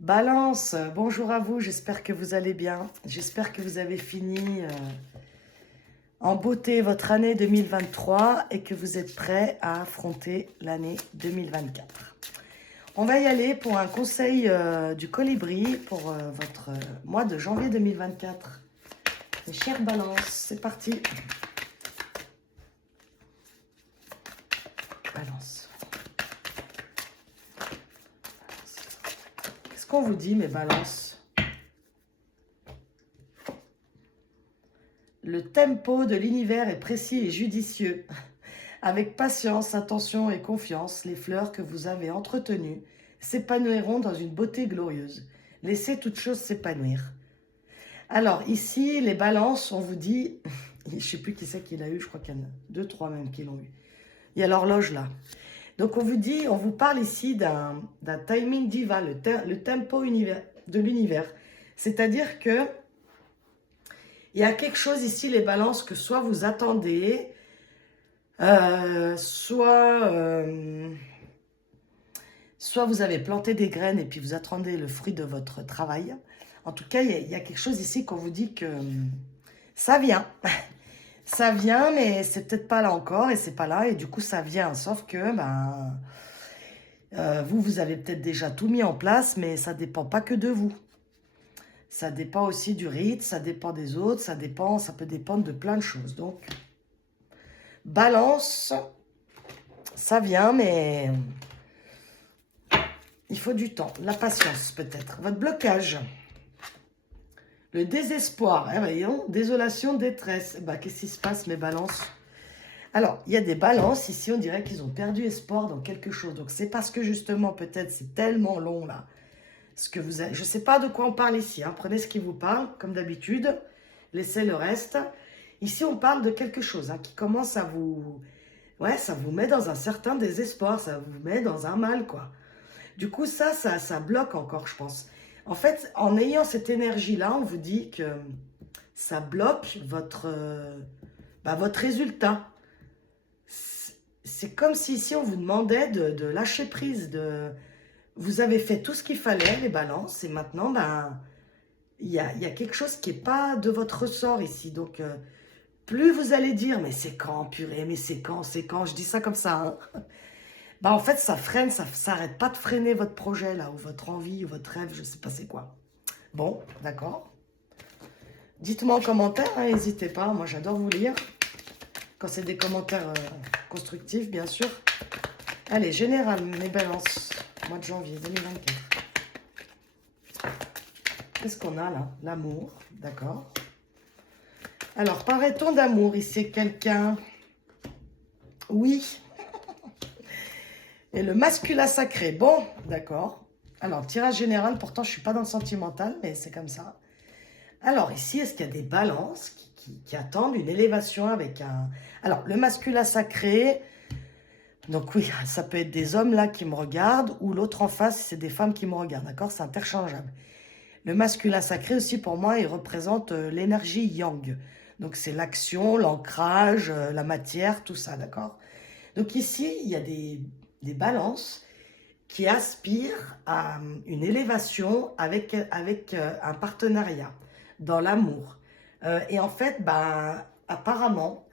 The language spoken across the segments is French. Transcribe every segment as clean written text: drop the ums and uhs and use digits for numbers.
Balance, bonjour à vous, j'espère que vous allez bien. J'espère que vous avez fini en beauté votre année 2023 et que vous êtes prêts à affronter l'année 2024. On va y aller pour un conseil du colibri pour votre mois de janvier 2024. Mes chers balances, c'est parti. Balance. Qu'est-ce qu'on vous dit, mes balances? Le tempo de l'univers est précis et judicieux. Avec patience, attention et confiance, les fleurs que vous avez entretenues s'épanouiront dans une beauté glorieuse. Laissez toute chose s'épanouir. Alors ici, les balances, on vous dit, je ne sais plus qui c'est qui l'a eu, je crois qu'il y en a 2, 3 même qui l'ont eu. Il y a l'horloge là. Donc on vous dit, on vous parle ici d'un timing diva, le tempo de l'univers. C'est-à-dire que il y a quelque chose ici, les balances, que soit vous attendez, soit vous avez planté des graines et puis vous attendez le fruit de votre travail. En tout cas, il y a quelque chose ici qu'on vous dit que ça vient. Ça vient, mais c'est peut-être pas là encore et c'est pas là et du coup ça vient. Sauf que vous avez peut-être déjà tout mis en place, mais ça dépend pas que de vous. Ça dépend aussi du rythme, ça dépend des autres, ça peut dépendre de plein de choses. Donc, balance, ça vient, mais il faut du temps, la patience peut-être. Votre blocage, le désespoir, voyons, désolation, détresse. Qu'est-ce qui se passe, mes balances? Alors, il y a des balances, ici, on dirait qu'ils ont perdu espoir dans quelque chose. Donc, c'est parce que justement, peut-être, c'est tellement long, là. Je ne sais pas de quoi on parle ici. Hein. Prenez ce qui vous parle, comme d'habitude. Laissez le reste. Ici, on parle de quelque chose qui commence à vous... Ouais, ça vous met dans un certain désespoir. Ça vous met dans un mal, quoi. Du coup, ça bloque encore, je pense. En fait, en ayant cette énergie-là, on vous dit que ça bloque votre résultat. C'est comme si ici, on vous demandait de lâcher prise, Vous avez fait tout ce qu'il fallait, les balances, et maintenant, il y a quelque chose qui n'est pas de votre ressort ici. Donc, plus vous allez dire, mais c'est quand, purée, mais c'est quand, je dis ça comme ça. Hein. En fait, ça freine, ça n'arrête pas de freiner votre projet, là, ou votre envie, ou votre rêve, je ne sais pas c'est quoi. Bon, d'accord. Dites-moi en commentaire, n'hésitez pas, moi j'adore vous lire. Quand c'est des commentaires constructifs, bien sûr. Allez, général, mes balances, mois de janvier 2024. Qu'est-ce qu'on a là? L'amour, d'accord. Alors, paraît-on d'amour ici, quelqu'un? Oui. Et le masculin sacré, bon, d'accord. Alors, tirage général, pourtant je ne suis pas dans le sentimental, mais c'est comme ça. Alors, ici, est-ce qu'il y a des balances qui attendent une élévation avec un... Alors, le masculin sacré, donc oui, ça peut être des hommes là qui me regardent, ou l'autre en face, c'est des femmes qui me regardent, d'accord? C'est interchangeable. Le masculin sacré aussi, pour moi, il représente l'énergie yang. Donc, c'est l'action, l'ancrage, la matière, tout ça, d'accord? Donc ici, il y a des balances qui aspirent à une élévation avec un partenariat dans l'amour. Et en fait, apparemment,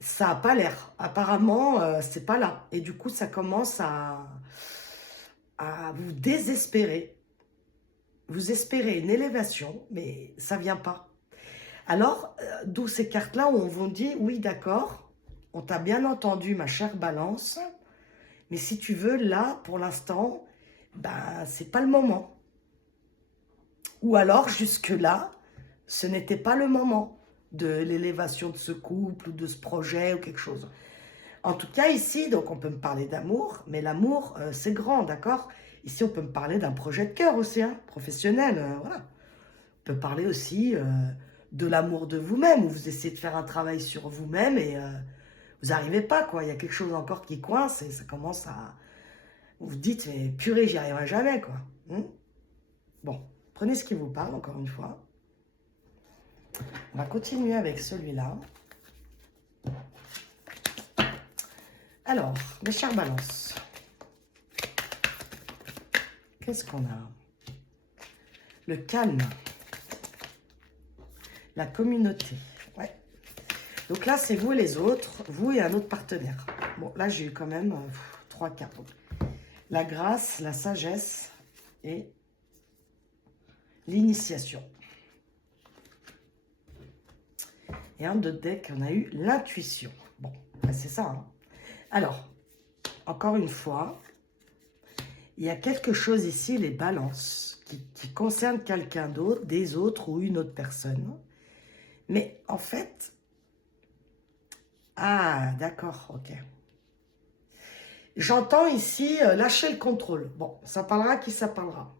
ça n'a pas l'air. Apparemment, c'est pas là. Et du coup, ça commence à vous désespérer. Vous espérez une élévation, mais ça ne vient pas. Alors, d'où ces cartes-là où on vous dit, oui, d'accord, on t'a bien entendu, ma chère balance, mais si tu veux, là, pour l'instant, c'est pas le moment. Ou alors, jusque-là, ce n'était pas le moment de l'élévation de ce couple ou de ce projet ou quelque chose. En tout cas, ici, donc on peut me parler d'amour, mais l'amour, c'est grand, d'accord? Ici, on peut me parler d'un projet de cœur aussi, professionnel, voilà. On peut parler aussi de l'amour de vous-même, où vous essayez de faire un travail sur vous-même et vous n'arrivez pas, quoi. Il y a quelque chose encore qui coince et ça commence à... Vous vous dites, mais purée, j'y arriverai jamais, quoi. Bon, prenez ce qui vous parle, encore une fois. On va continuer avec celui-là. Alors, mes chères balances, qu'est-ce qu'on a? Le calme. La communauté. Ouais. Donc là, c'est vous et les autres, vous et un autre partenaire. Bon, là, j'ai eu quand même 3 cartes. La grâce, la sagesse et l'initiation. Et un de deck, on a eu l'intuition. Bon, ben c'est ça. Hein. Alors, encore une fois, il y a quelque chose ici, les balances, qui concerne quelqu'un d'autre, des autres ou une autre personne. Mais en fait... Ah, d'accord, ok. J'entends ici lâcher le contrôle. Bon, ça parlera qui ça parlera.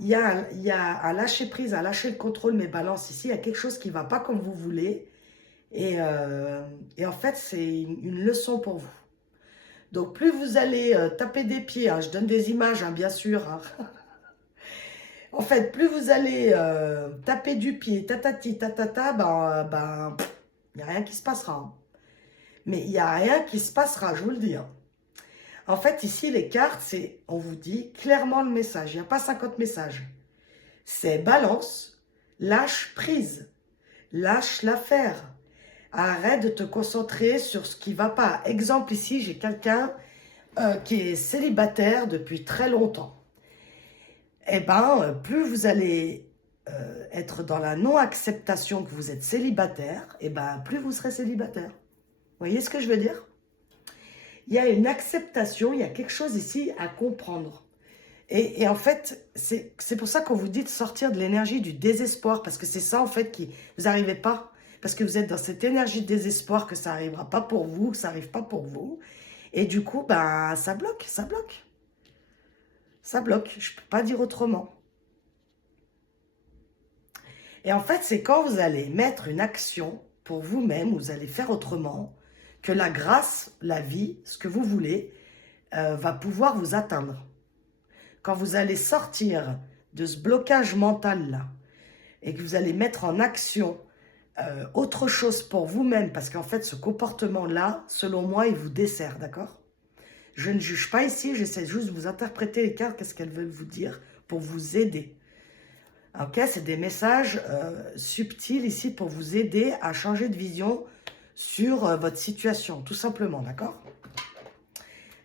Il y a un lâcher prise, un lâcher le contrôle, mes balances ici. Il y a quelque chose qui ne va pas comme vous voulez. Et en fait, c'est une leçon pour vous. Donc, plus vous allez taper des pieds, hein, je donne des images, hein, bien sûr. Hein. En fait, plus vous allez taper du pied, tatati, tatata, il n'y a rien qui se passera. Hein. Mais il n'y a rien qui se passera, je vous le dis. Hein. En fait, ici, les cartes, c'est, on vous dit clairement le message. Il n'y a pas 50 messages. C'est balance, lâche prise, lâche l'affaire. Arrête de te concentrer sur ce qui ne va pas. Exemple, ici, j'ai quelqu'un qui est célibataire depuis très longtemps. Eh bien, plus vous allez être dans la non-acceptation que vous êtes célibataire, eh ben, plus vous serez célibataire. Vous voyez ce que je veux dire? Il y a une acceptation, il y a quelque chose ici à comprendre. Et en fait, c'est pour ça qu'on vous dit de sortir de l'énergie du désespoir, parce que c'est ça, en fait, qui vous n'arrivez pas. Parce que vous êtes dans cette énergie de désespoir que ça n'arrivera pas pour vous, que ça n'arrive pas pour vous. Et du coup, ben, ça bloque, ça bloque. Ça bloque, je ne peux pas dire autrement. Et en fait, c'est quand vous allez mettre une action pour vous-même, vous allez faire autrement, que la grâce, la vie, ce que vous voulez, va pouvoir vous atteindre. Quand vous allez sortir de ce blocage mental-là et que vous allez mettre en action autre chose pour vous-même, parce qu'en fait, ce comportement-là, selon moi, il vous dessert, d'accord? Je ne juge pas ici, j'essaie juste de vous interpréter les cartes, qu'est-ce qu'elles veulent vous dire pour vous aider. Ok, c'est des messages subtils ici pour vous aider à changer de vision sur votre situation, tout simplement, d'accord?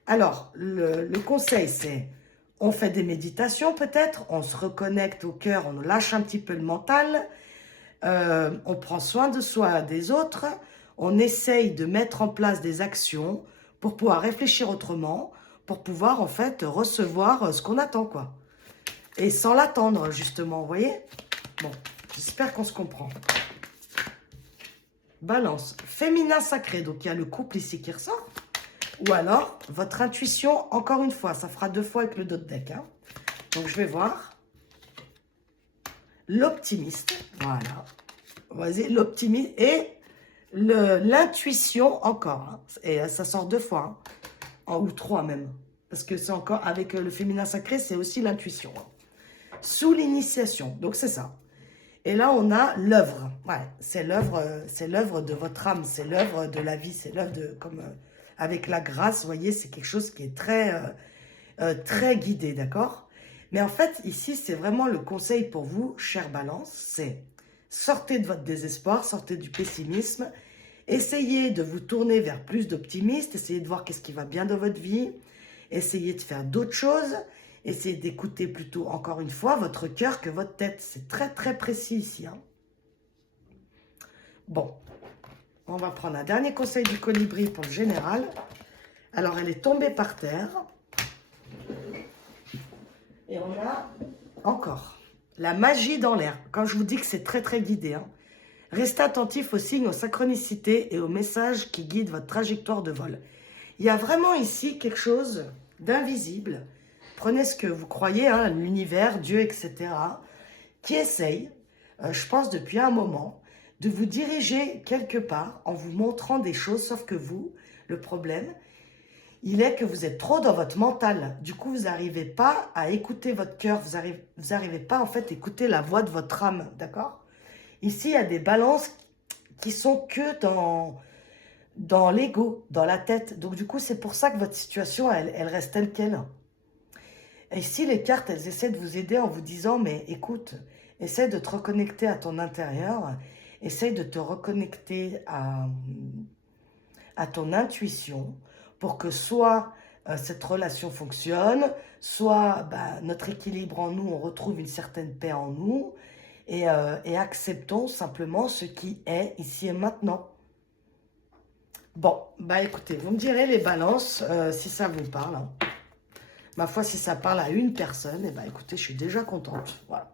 Alors, le conseil, c'est, on fait des méditations peut-être, on se reconnecte au cœur, on lâche un petit peu le mental, on prend soin de soi, des autres, on essaye de mettre en place des actions pour pouvoir réfléchir autrement, pour pouvoir en fait recevoir ce qu'on attend, quoi. Et sans l'attendre, justement, vous voyez? Bon, j'espère qu'on se comprend. Balance, féminin sacré, donc il y a le couple ici qui ressort. Ou alors, votre intuition, encore une fois, ça fera 2 fois avec le dos de deck. Hein. Donc, je vais voir. L'optimiste, voilà. Vas-y, l'optimiste et l'intuition encore. Hein. Et ça sort 2 fois, hein. Ou 3 même. Parce que c'est encore, avec le féminin sacré, c'est aussi l'intuition. Hein. Sous l'initiation, donc c'est ça. Et là, on a l'œuvre. Ouais, c'est l'œuvre de votre âme, c'est l'œuvre de la vie, c'est l'œuvre de, comme avec la grâce, vous voyez, c'est quelque chose qui est très guidé, d'accord? Mais en fait, ici, c'est vraiment le conseil pour vous, chère Balance, c'est sortez de votre désespoir, sortez du pessimisme, essayez de vous tourner vers plus d'optimisme, essayez de voir qu'est-ce qui va bien dans votre vie, essayez de faire d'autres choses, essayez d'écouter plutôt, encore une fois, votre cœur que votre tête. C'est très, très précis ici. Hein. Bon, on va prendre un dernier conseil du colibri pour le général. Alors, elle est tombée par terre. Et on a encore la magie dans l'air. Quand je vous dis que c'est très, très guidé. Hein. Restez attentif aux signes, aux synchronicités et aux messages qui guident votre trajectoire de vol. Il y a vraiment ici quelque chose d'invisible. Prenez ce que vous croyez, hein, l'univers, Dieu, etc., qui essaye, je pense depuis un moment, de vous diriger quelque part en vous montrant des choses, sauf que vous, le problème, il est que vous êtes trop dans votre mental. Du coup, vous n'arrivez pas à écouter votre cœur, vous n'arrivez pas en fait à écouter la voix de votre âme, d'accord? Ici, il y a des balances qui sont que dans l'ego, dans la tête. Donc du coup, c'est pour ça que votre situation, elle reste telle qu'elle. Et ici, les cartes, elles essaient de vous aider en vous disant, mais écoute, essaie de te reconnecter à ton intérieur, essaie de te reconnecter à ton intuition pour que soit cette relation fonctionne, soit bah, notre équilibre en nous, on retrouve une certaine paix en nous, et acceptons simplement ce qui est ici et maintenant. Bon, bah écoutez, vous me direz les balances si ça vous parle. Hein. Ma foi, si ça parle à une personne, et bah écoutez, je suis déjà contente. Voilà.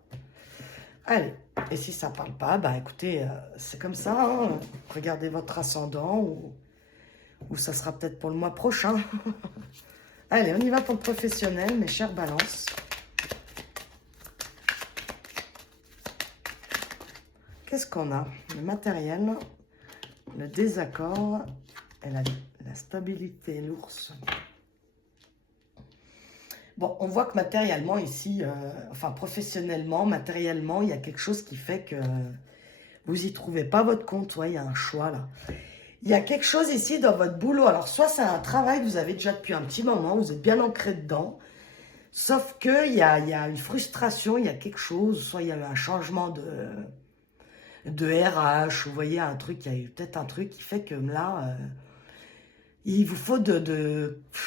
Allez, et si ça parle pas, bah écoutez, c'est comme ça. Hein. Regardez votre ascendant ou ça sera peut-être pour le mois prochain. Allez, on y va pour le professionnel, mes chères balances. Qu'est-ce qu'on a? Le matériel, le désaccord et la stabilité, l'ours. Bon, on voit que matériellement ici, enfin professionnellement, matériellement, il y a quelque chose qui fait que vous n'y trouvez pas votre compte. Ouais, il y a un choix là. Il y a quelque chose ici dans votre boulot. Alors, soit c'est un travail que vous avez déjà depuis un petit moment, vous êtes bien ancré dedans, sauf qu'il y a une frustration, il y a quelque chose, soit il y a eu un changement de RH, vous voyez, un truc, il y a eu peut-être un truc qui fait que là, il vous faut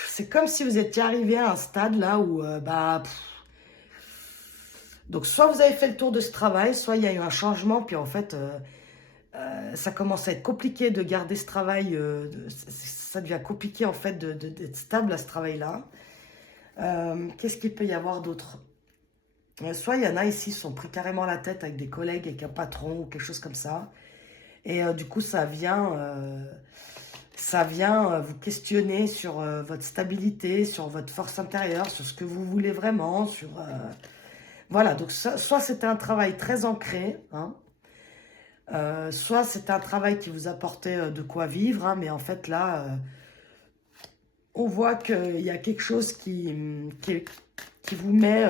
c'est comme si vous étiez arrivé à un stade là où, donc soit vous avez fait le tour de ce travail, soit il y a eu un changement, puis en fait, ça commence à être compliqué de garder ce travail, ça devient compliqué en fait d'être stable à ce travail-là. Qu'est-ce qu'il peut y avoir d'autre? Soit il y en a ici qui sont pris carrément la tête avec des collègues, avec un patron ou quelque chose comme ça. Et du coup, ça vient vous questionner sur votre stabilité, sur votre force intérieure, sur ce que vous voulez vraiment, sur... Voilà, donc soit c'était un travail très ancré, hein, soit c'était un travail qui vous apportait de quoi vivre, hein, mais en fait là, on voit qu'il y a quelque chose qui vous met...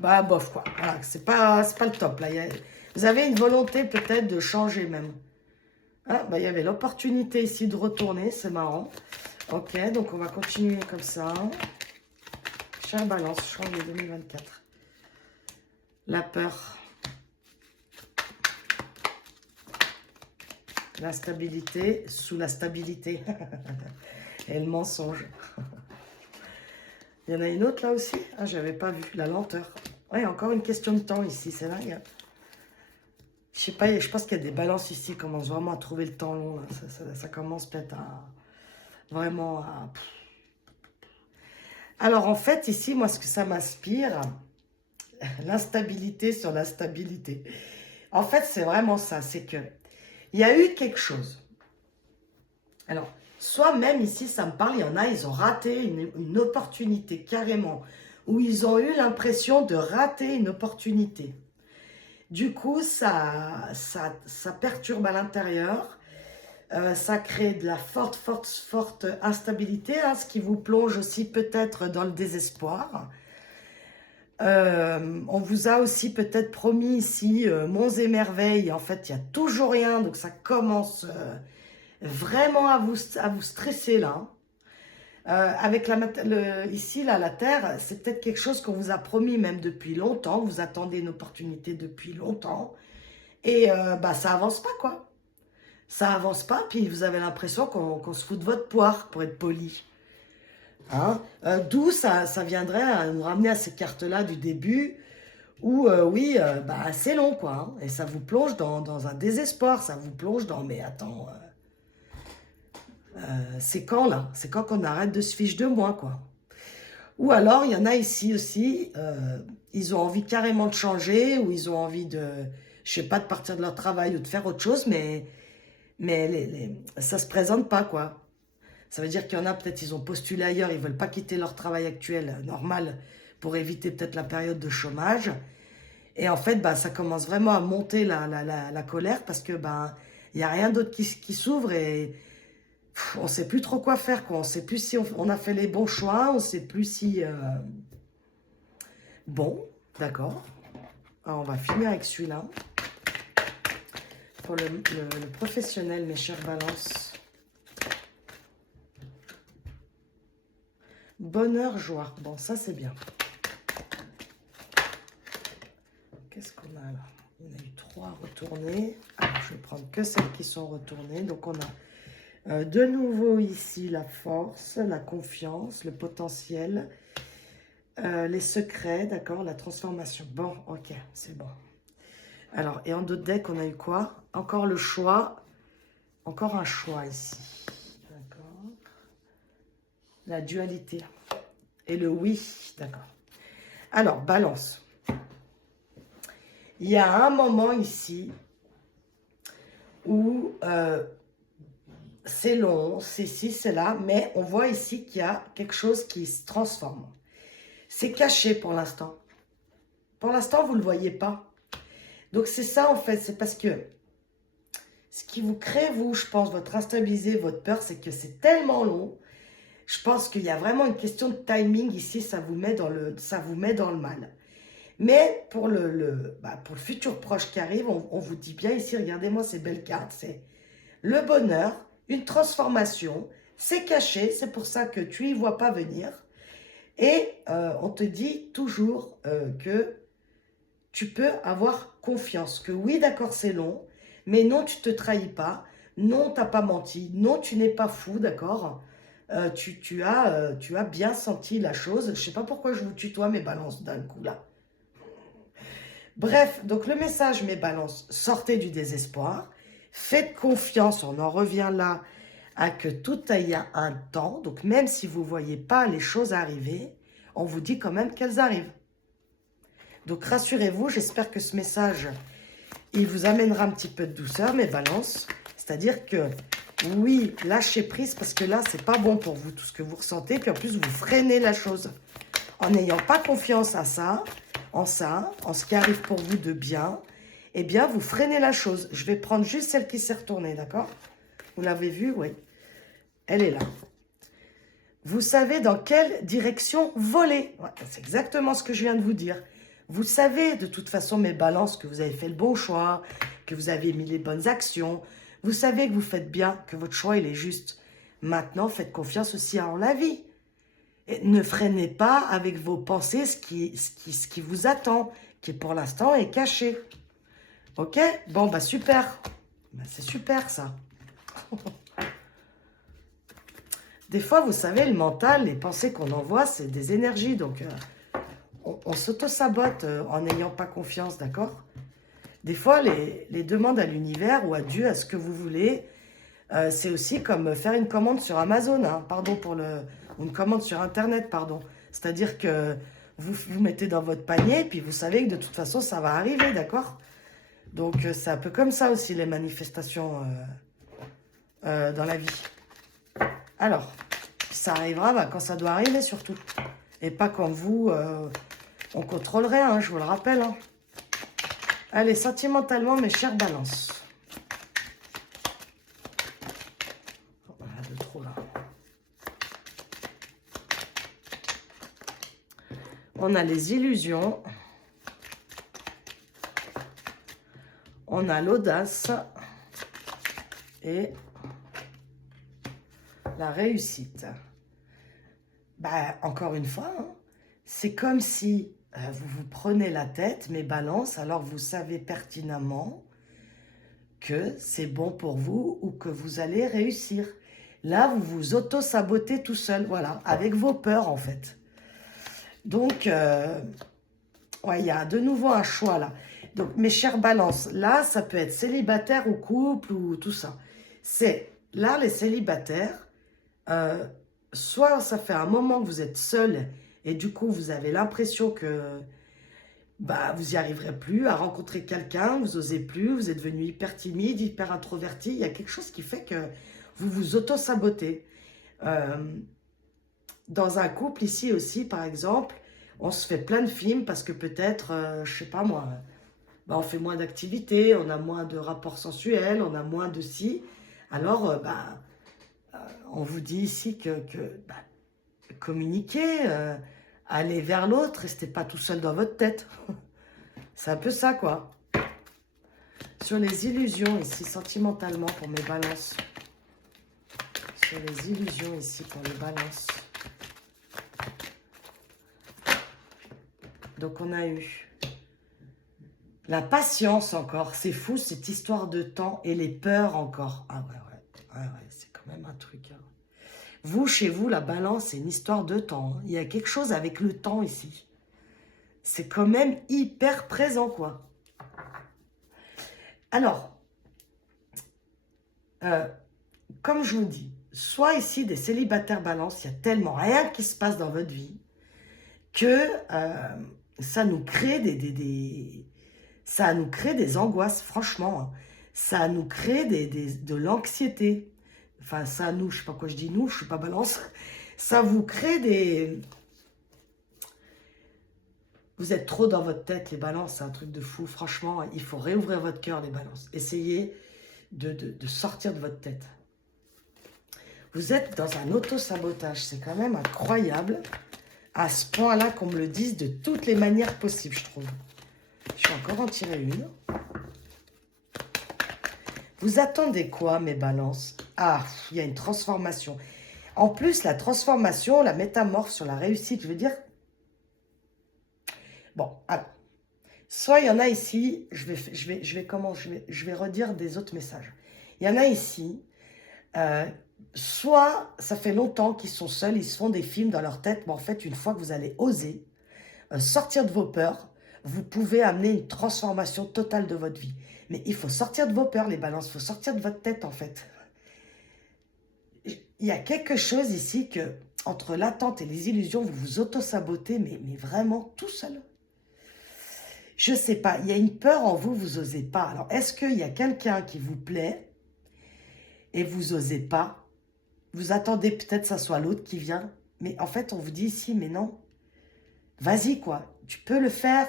bah bof quoi, voilà, c'est pas le top là. Vous avez une volonté peut-être de changer même. Ah, bah il y avait l'opportunité ici de retourner, c'est marrant. Ok, donc on va continuer comme ça. Chère balance, janvier 2024. La peur. La stabilité sous la stabilité. Et le mensonge. Il y en a une autre là aussi? Ah, j'avais pas vu. La lenteur. Ouais, encore une question de temps ici, c'est dingue. Je sais pas, je pense qu'il y a des balances ici qui commencent vraiment à trouver le temps long. Là. Ça commence peut-être à... Vraiment à... Alors en fait, ici, moi, ce que ça m'inspire, l'instabilité sur la stabilité. En fait, c'est vraiment ça, c'est que il y a eu quelque chose. Alors, soit même ici, ça me parle, il y en a, ils ont raté une opportunité carrément, où ils ont eu l'impression de rater une opportunité. Du coup, ça perturbe à l'intérieur, ça crée de la forte instabilité, hein, ce qui vous plonge aussi peut-être dans le désespoir. On vous a aussi peut-être promis ici monts et merveilles. En fait, il n'y a toujours rien, donc ça commence vraiment à vous stresser là. Avec ici, là, la Terre, c'est peut-être quelque chose qu'on vous a promis même depuis longtemps. Vous attendez une opportunité depuis longtemps. Et ça avance pas, quoi. Ça avance pas, puis vous avez l'impression qu'on se fout de votre poire, pour être poli. Hein? D'où ça viendrait à nous ramener à ces cartes-là du début, où, oui, c'est long, quoi. Hein, et ça vous plonge dans un désespoir, ça vous plonge dans, mais attends, c'est quand, là? C'est quand qu'on arrête de se fiche de moi, quoi. Ou alors, il y en a ici aussi, ils ont envie carrément de changer, ou ils ont envie de, je sais pas, de partir de leur travail ou de faire autre chose, mais ça se présente pas, quoi. Ça veut dire qu'il y en a, peut-être, ils ont postulé ailleurs, ils veulent pas quitter leur travail actuel normal pour éviter peut-être la période de chômage. Et en fait, ça commence vraiment à monter la colère parce que il n'y a rien d'autre qui s'ouvre et on ne sait plus trop quoi faire, quoi. On ne sait plus si on a fait les bons choix, on ne sait plus si... Bon, d'accord. Alors, on va finir avec celui-là. Pour le professionnel, mes chères balances. Bonheur, joie. Bon, ça, c'est bien. Qu'est-ce qu'on a là? On a eu 3 retournées. Alors, je vais prendre que celles qui sont retournées. Donc, on a de nouveau ici la force, la confiance, le potentiel, les secrets, d'accord, la transformation. Bon, ok, c'est bon. Alors, et en d'autres decks, on a eu quoi? Encore le choix. Encore un choix ici. D'accord. La dualité. Et le oui, d'accord. Alors, balance. Il y a un moment ici où c'est long, c'est ci, c'est là, mais on voit ici qu'il y a quelque chose qui se transforme. C'est caché pour l'instant. Pour l'instant, vous ne le voyez pas. Donc, c'est ça, en fait. C'est parce que ce qui vous crée, vous, je pense, votre instabilité, votre peur, c'est que c'est tellement long. Je pense qu'il y a vraiment une question de timing ici. Ça vous met dans le mal. Mais pour pour le futur proche qui arrive, on vous dit bien ici, regardez-moi ces belles cartes. C'est le bonheur, une transformation. C'est caché. C'est pour ça que tu n'y vois pas venir. Et on te dit toujours que tu peux avoir confiance. Que oui, d'accord, c'est long, mais non, tu ne te trahis pas. Non, tu n'as pas menti. Non, tu n'es pas fou, d'accord. Tu as bien senti la chose. Je ne sais pas pourquoi je vous tutoie mes balances d'un coup là. Bref, donc le message, mes balances, sortez du désespoir. Faites confiance, on en revient là, à que tout aille à un temps. Donc même si vous ne voyez pas les choses arriver, on vous dit quand même qu'elles arrivent. Donc rassurez-vous, j'espère que ce message, il vous amènera un petit peu de douceur, mes balances. C'est-à-dire que, oui, lâchez prise, parce que là, c'est pas bon pour vous, tout ce que vous ressentez. Puis en plus, vous freinez la chose. En n'ayant pas confiance à ça, en ce qui arrive pour vous de bien, eh bien, vous freinez la chose. Je vais prendre juste celle qui s'est retournée, d'accord? Vous l'avez vue, oui. Elle est là. Vous savez dans quelle direction voler. Ouais, c'est exactement ce que je viens de vous dire. Vous savez, de toute façon, mes balances, que vous avez fait le bon choix, que vous avez mis les bonnes actions. Vous savez que vous faites bien, que votre choix, il est juste. Maintenant, faites confiance aussi en la vie. Et ne freinez pas avec vos pensées ce qui vous attend, qui pour l'instant est caché. Ok? Bon, bah super. Bah, c'est super, ça. Des fois, vous savez, le mental, les pensées qu'on envoie, c'est des énergies. Donc, on s'auto-sabote en n'ayant pas confiance, d'accord? Des fois, les demandes à l'univers ou à Dieu, à ce que vous voulez, c'est aussi comme faire une commande sur Amazon, hein, pardon pour ou une commande sur Internet, pardon. C'est-à-dire que vous mettez dans votre panier, puis vous savez que de toute façon, ça va arriver, d'accord? Donc, c'est un peu comme ça aussi, les manifestations dans la vie. Alors, ça arrivera quand ça doit arriver, surtout. Et pas quand vous, on contrôlerait, hein, je vous le rappelle. Hein. Allez, sentimentalement, mes chères balances. On a de trop, là. On a les illusions. On a l'audace. Et la réussite. Bah, encore une fois, hein, c'est comme si vous vous prenez la tête, mes balances, alors vous savez pertinemment que c'est bon pour vous ou que vous allez réussir. Là, vous vous auto-sabotez tout seul, voilà, avec vos peurs en fait. Donc, ouais, il y a de nouveau un choix là. Donc, mes chères balances, là, ça peut être célibataire ou couple ou tout ça. C'est, là, les célibataires, soit ça fait un moment que vous êtes seul et du coup, vous avez l'impression que bah, vous n'y arriverez plus à rencontrer quelqu'un, vous n'osez plus, vous êtes devenu hyper timide, hyper introverti. Il y a quelque chose qui fait que vous vous auto-sabotez. Dans un couple, ici aussi, par exemple, on se fait plein de films parce que peut-être, je sais pas moi, bah, on fait moins d'activités, on a moins de rapports sensuels, on a moins de ci. Alors, on vous dit ici que bah, communiquer, aller vers l'autre, restez pas tout seul dans votre tête. C'est un peu ça, quoi. Sur les illusions, ici, sentimentalement, pour mes balances. Sur les illusions, ici, pour les balances. Donc, on a eu la patience encore. C'est fou, cette histoire de temps. Et les peurs encore. Ah ouais, c'est quand même un truc. Hein. Vous, chez vous, la balance, c'est une histoire de temps. Hein. Il y a quelque chose avec le temps ici. C'est quand même hyper présent, quoi. Alors, comme je vous dis, soit ici des célibataires balance, il y a tellement rien qui se passe dans votre vie que ça nous crée ça nous crée des angoisses, franchement. Hein. Ça nous crée de l'anxiété. Enfin, ça nous, je sais pas quoi je dis nous, je suis pas balance. Ça vous crée des... Vous êtes trop dans votre tête, les balances, c'est un truc de fou. Franchement, il faut réouvrir votre cœur, les balances. Essayez de sortir de votre tête. Vous êtes dans un auto-sabotage. C'est quand même incroyable à ce point-là qu'on me le dise de toutes les manières possibles, je trouve. Je vais encore en tirer une. Vous attendez quoi, mes balances? Ah, il y a une transformation. En plus, la transformation, la métamorphe sur la réussite, je veux dire... Bon, alors, soit il y en a ici, je vais redire des autres messages. Il y en a ici, soit ça fait longtemps qu'ils sont seuls, ils se font des films dans leur tête, mais en fait, une fois que vous allez oser sortir de vos peurs, vous pouvez amener une transformation totale de votre vie. Mais il faut sortir de vos peurs, les balances, il faut sortir de votre tête, en fait. Il y a quelque chose ici que, entre l'attente et les illusions, vous vous auto-sabotez, mais vraiment tout seul. Je ne sais pas, il y a une peur en vous, vous n'osez pas. Alors, est-ce qu'il y a quelqu'un qui vous plaît et vous n'osez pas? Vous attendez peut-être que ça soit l'autre qui vient. Mais en fait, on vous dit ici, mais non. Vas-y, quoi. Tu peux le faire.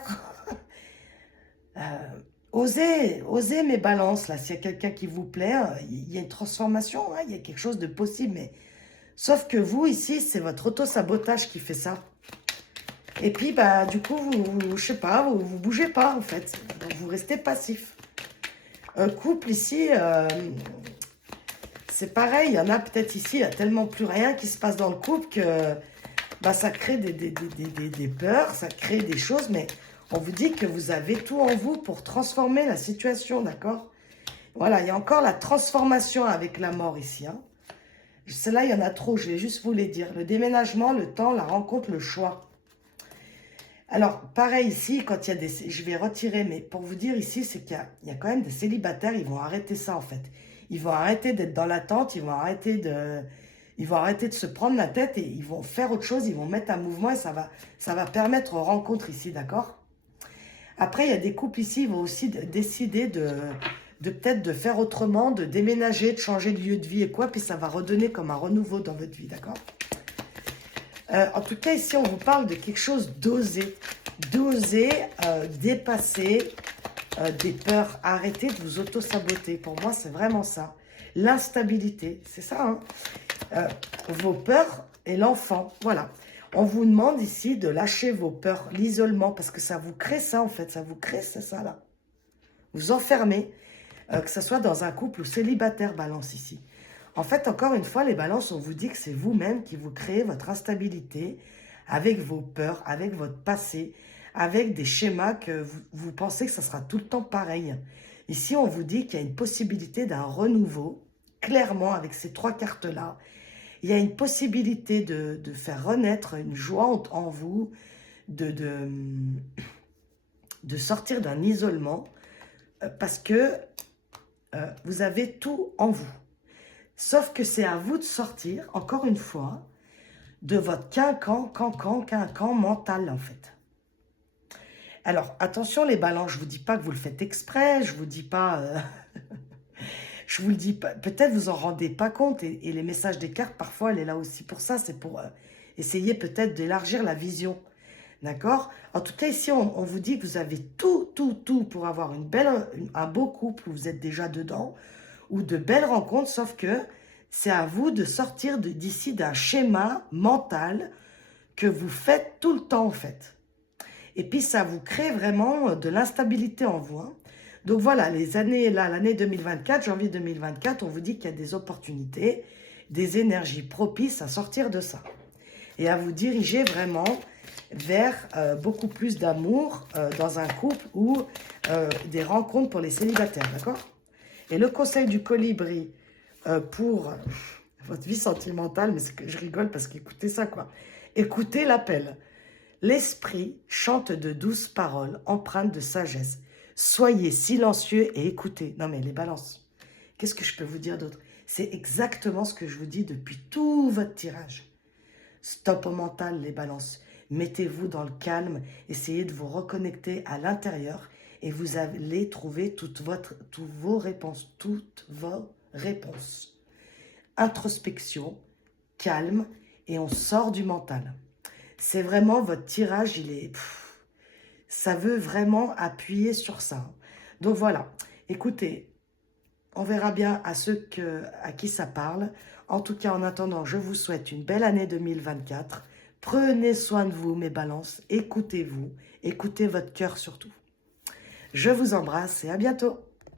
Osez mes balances, là. S'il y a quelqu'un qui vous plaît, il y a une transformation, hein, il y a quelque chose de possible. Mais sauf que vous, ici, c'est votre auto-sabotage qui fait ça. Et puis, bah, du coup, je sais pas, vous bougez pas, en fait. Donc, vous restez passif. Un couple, ici, c'est pareil. Il y en a peut-être ici, il n'y a tellement plus rien qui se passe dans le couple que bah, ça crée des peurs, ça crée des choses. Mais on vous dit que vous avez tout en vous pour transformer la situation, d'accord? Voilà, il y a encore la transformation avec la mort ici. Hein. Celle-là, il y en a trop, je vais juste vous les dire. Le déménagement, le temps, la rencontre, le choix. Alors, pareil ici, quand il y a des... Je vais retirer, mais pour vous dire ici, c'est qu'il y a quand même des célibataires, ils vont arrêter ça en fait. Ils vont arrêter d'être dans l'attente, ils vont arrêter de se prendre la tête et ils vont faire autre chose, ils vont mettre un mouvement et ça va permettre aux rencontres ici, d'accord? Après, il y a des couples ici, ils vont aussi décider de peut-être de faire autrement, de déménager, de changer de lieu de vie et quoi, puis ça va redonner comme un renouveau dans votre vie, d'accord? En tout cas, ici, on vous parle de quelque chose d'oser. D'oser dépasser des peurs. Arrêtez de vous auto-saboter. Pour moi, c'est vraiment ça. L'instabilité, c'est ça. Hein, vos peurs et l'enfant. Voilà. On vous demande ici de lâcher vos peurs, l'isolement, parce que ça vous crée ça, en fait. Ça vous crée, c'est ça, là. Vous enfermez, que ce soit dans un couple ou célibataire, balance ici. En fait, encore une fois, les balances, on vous dit que c'est vous-même qui vous créez votre instabilité avec vos peurs, avec votre passé, avec des schémas que vous pensez que ça sera tout le temps pareil. Ici, on vous dit qu'il y a une possibilité d'un renouveau, clairement, avec ces trois cartes-là. Il y a une possibilité de faire renaître une joie en vous, de sortir d'un isolement, parce que vous avez tout en vous. Sauf que c'est à vous de sortir, encore une fois, de votre quinquan mental, en fait. Alors, attention les balances, je ne vous dis pas que vous le faites exprès, je ne vous dis pas... je vous le dis pas, peut-être vous en rendez pas compte, et les messages des cartes, parfois, elle est là aussi pour ça, c'est pour essayer peut-être d'élargir la vision, d'accord? En tout cas, ici, on vous dit que vous avez tout pour avoir un beau couple, où vous êtes déjà dedans, ou de belles rencontres, sauf que c'est à vous de sortir d'ici d'un schéma mental que vous faites tout le temps, en fait. Et puis, ça vous crée vraiment de l'instabilité en vous. Hein. Donc, voilà, les années, là, l'année 2024, janvier 2024, on vous dit qu'il y a des opportunités, des énergies propices à sortir de ça. Et à vous diriger vraiment vers beaucoup plus d'amour dans un couple ou des rencontres pour les célibataires, d'accord? Et le conseil du colibri pour votre vie sentimentale, mais c'est que je rigole parce qu'écoutez ça, quoi. Écoutez l'appel. L'esprit chante de douces paroles empreintes de sagesse. Soyez silencieux et écoutez. Non mais les balances, qu'est-ce que je peux vous dire d'autre? C'est exactement ce que je vous dis depuis tout votre tirage. Stop au mental, les balances. Mettez-vous dans le calme, essayez de vous reconnecter à l'intérieur et vous allez trouver toutes vos réponses. Introspection, calme et on sort du mental. C'est vraiment votre tirage, ça veut vraiment appuyer sur ça. Donc voilà, écoutez, on verra bien à qui ça parle. En tout cas, en attendant, je vous souhaite une belle année 2024. Prenez soin de vous, mes balances. Écoutez-vous. Écoutez votre cœur surtout. Je vous embrasse et à bientôt.